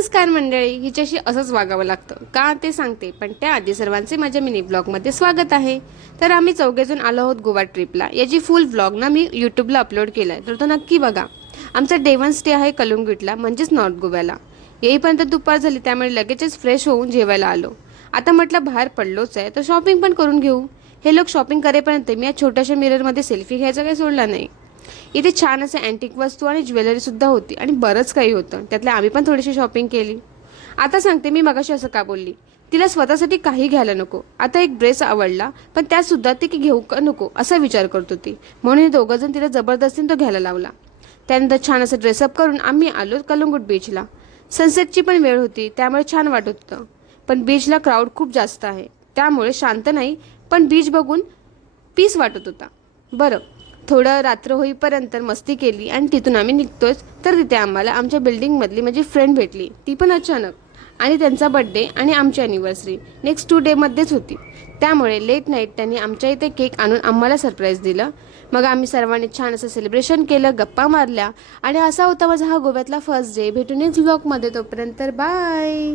नमस्कार मंडळी, हिच्याशी असंच वागावं लागतं का ते सांगते, पण त्याआधी सर्वांचे माझ्या मिनी ब्लॉगमध्ये स्वागत आहे. तर आम्ही चौघेजण आलो आहोत गोवा ट्रिपला. याची फुल ब्लॉग ना मी यूट्यूबला अपलोड केला आहे, तर तो नक्की बघा. आमचा डे 1 स्टे आहे कलुंगुटला, म्हणजेच नॉर्थ गोव्याला. येईपर्यंत दुपार झाली, त्यामुळे लगेचच फ्रेश होऊन जेवायला आलो. आता म्हटलं बाहेर पडलोच आहे तर शॉपिंग पण करून घेऊ. हे लोक शॉपिंग करेपर्यंत मी या छोट्याशा मिररमध्ये सेल्फी घ्यायचा काही सोडला नाही. इथे छान असे अँटिक वस्तू आणि ज्वेलरी सुद्धा होती आणि बरंच काही होतं. त्यातले आम्ही पण थोडीशी शॉपिंग केली. आता सांगते मी मगाशी असं का बोलली. तिला स्वतःसाठी काही घ्यायला नको. आता एक ड्रेस आवडला, पण त्यात सुद्धा ती की घेऊ का नको असा विचार करत होती. म्हणून दोघं जण तिला जबरदस्तीने तो घ्यायला लावला. त्यानंतर छान असं ड्रेसअप करून आम्ही आलो कलंगूट बीचला. सनसेटची पण वेळ होती, त्यामुळे छान वाटत होतं. पण बीचला क्राऊड खूप जास्त आहे, त्यामुळे शांत नाही, पण बीच बघून पीस वाटत होता. बरं, थोडं रात्र होईपर्यंत मस्ती केली आणि तिथून आम्ही निघतोच तर तिथे आम्हाला आमच्या बिल्डिंगमधली माझी फ्रेंड भेटली. ती पण अचानक, आणि त्यांचा बड्डे आणि आमची ॲनिव्हर्सरी नेक्स्ट 2 डेमध्येच होती. त्यामुळे लेट नाईट त्यांनी आमच्या इथे केक आणून आम्हाला सरप्राईज दिलं. मग आम्ही सर्वांनी छान असं सेलिब्रेशन केलं, गप्पा मारल्या, आणि असा होता माझा हा गोव्यातला फर्स्ट डे. भेटू नेक्स्ट व्लॉगमध्ये. तोपर्यंत बाय.